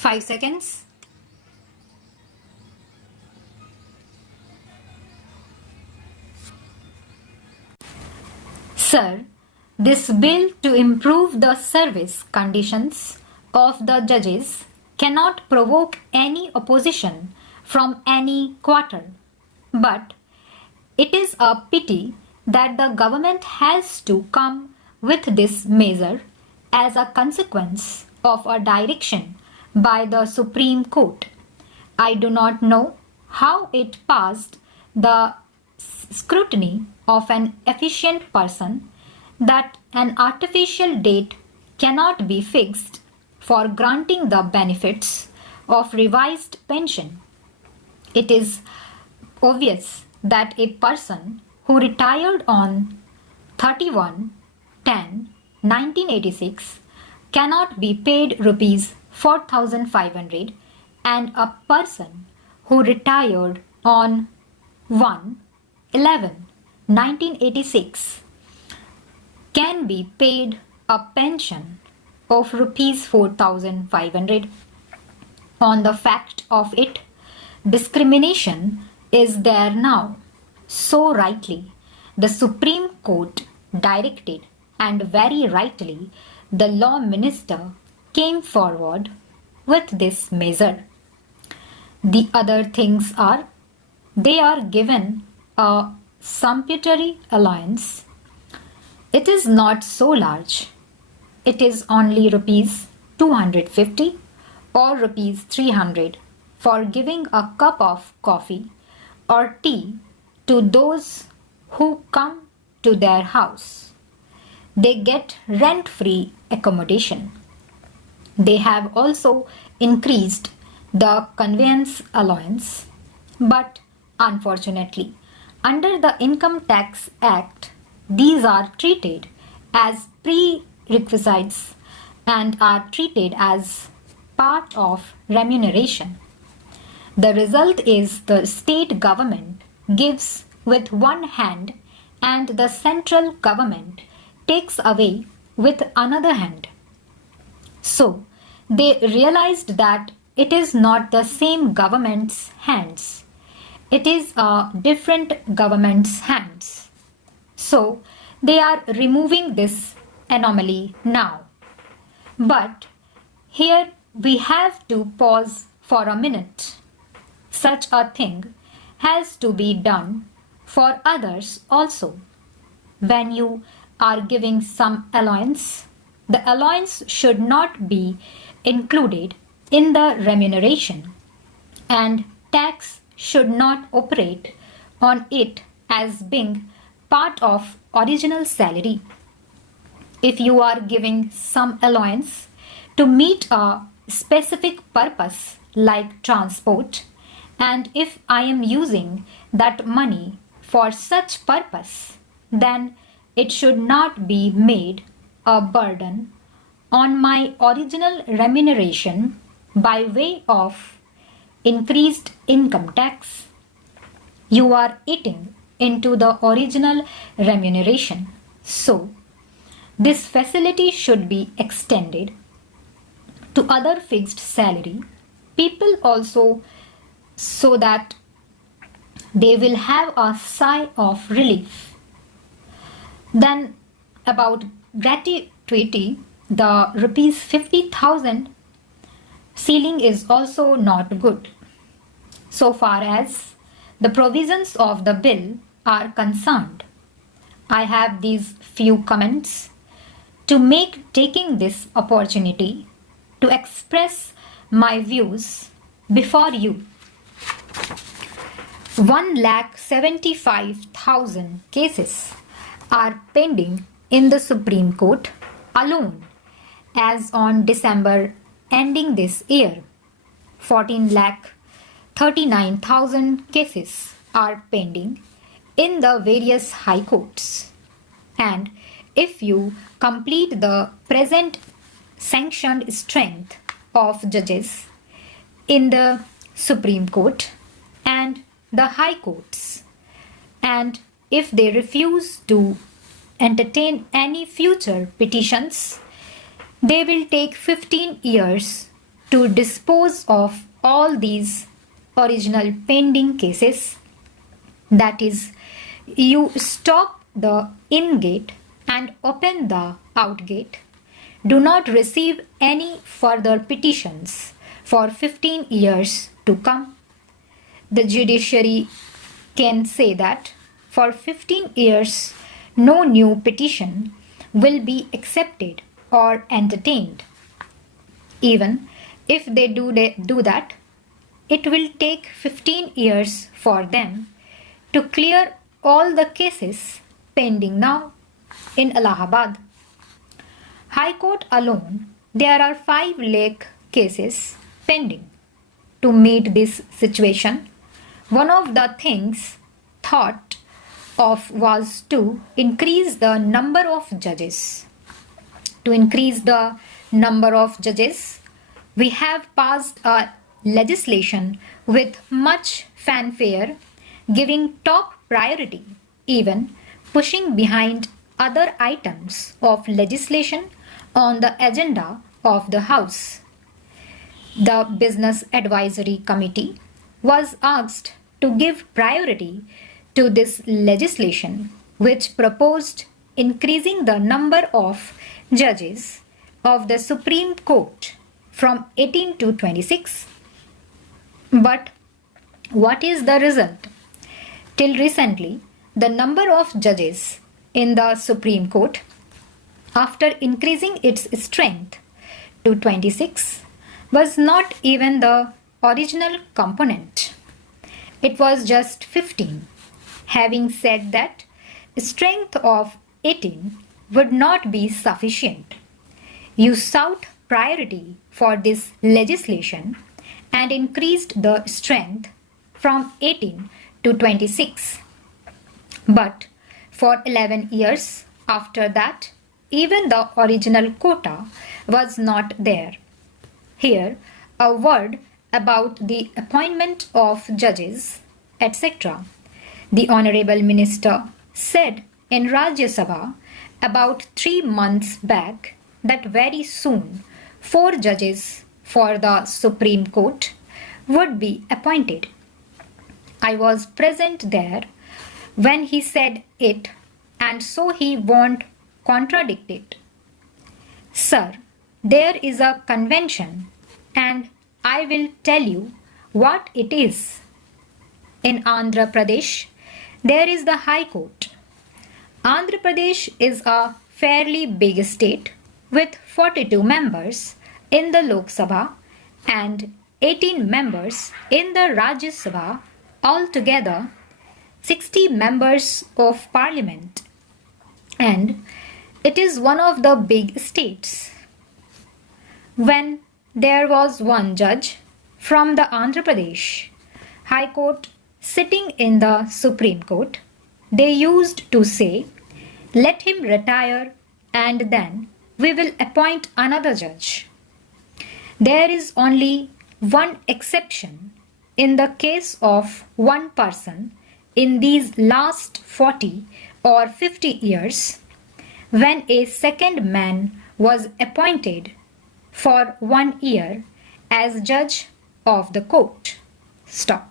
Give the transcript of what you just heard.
5 seconds. Sir, this bill to improve the service conditions of the judges cannot provoke any opposition from any quarter. But it is a pity that the government has to come with this measure as a consequence of a direction by the Supreme Court. I do not know how it passed the scrutiny of an efficient person that an artificial date cannot be fixed for granting the benefits of revised pension. It is obvious that a person who retired on 31/10/1986 cannot be paid rupees 4,500 and a person who retired on 1/11/1986 can be paid a pension of rupees 4,500. On the fact of it, discrimination is there now. So rightly, the Supreme Court directed, and very rightly, the law minister came forward with this measure. The other things are, they are given a sumptuary allowance. It is not so large. It is only rupees 250 or rupees 300 for giving a cup of coffee or tea to those who come to their house. They get rent-free accommodation. They have also increased the conveyance allowance, but unfortunately, under the Income Tax Act, these are treated as prerequisites and are treated as part of remuneration. The result is the state government gives with one hand and the central government takes away with another hand. So, they realized that it is not the same government's hands. It is a different government's hands. So, they are removing this anomaly now. But here we have to pause for a minute. Such a thing has to be done for others also. When you are giving some allowance, the allowance should not be included in the remuneration, and tax should not operate on it as being part of original salary. If you are giving some allowance to meet a specific purpose like transport, and if I am using that money for such purpose, then it should not be made a burden on my original remuneration by way of increased income tax. You are eating into the original remuneration. So, this facility should be extended to other fixed salary people also, so that they will have a sigh of relief. Then about gratuity, the rupees 50,000 ceiling is also not good. So far as the provisions of the bill are concerned, I have these few comments to make, taking this opportunity to express my views before you. 1,75,000 cases are pending in the Supreme Court alone as on December ending this year. 14,39,000 cases are pending in the various high courts. And if you complete the present sanctioned strength of judges in the Supreme Court and the high courts, and if they refuse to entertain any future petitions, they will take 15 years to dispose of all these original pending cases. That is, you stop the in gate and open the out gate. Do not receive any further petitions for 15 years to come. The judiciary can say that for 15 years no new petition will be accepted or entertained. Even if they do that, it will take 15 years for them to clear all the cases pending now in Allahabad. High Court alone, there are 5 lakh cases pending. To meet this situation, one of the things thought of was to increase the number of judges. To increase the number of judges, we have passed a legislation with much fanfare, giving top priority, even pushing behind other items of legislation on the agenda of the House. The Business Advisory Committee was asked to give priority to this legislation, which proposed increasing the number of judges of the Supreme Court from 18 to 26. But what is the result? Till recently, the number of judges in the Supreme Court, after increasing its strength to 26, was not even the original component. It was just 15. Having said that, strength of 18 would not be sufficient. You sought priority for this legislation and increased the strength from 18 to 26. But for 11 years after that, even the original quota was not there. Here, a word about the appointment of judges, etc. The Honorable Minister said in Rajya Sabha about 3 months back that very soon 4 judges for the Supreme Court would be appointed. I was present there when he said it, and so he won't contradict it. Sir, there is a convention, and I will tell you what it is. In Andhra Pradesh, there is the High Court. Andhra Pradesh is a fairly big state with 42 members in the Lok Sabha and 18 members in the Rajya Sabha, altogether 60 members of parliament. And it is one of the big states. When there was one judge from the Andhra Pradesh High Court sitting in the Supreme Court, they used to say, "Let him retire and then we will appoint another judge." There is only one exception in the case of one person in these last 40 or 50 years, when a second man was appointed for 1 year as judge of the court. Stop.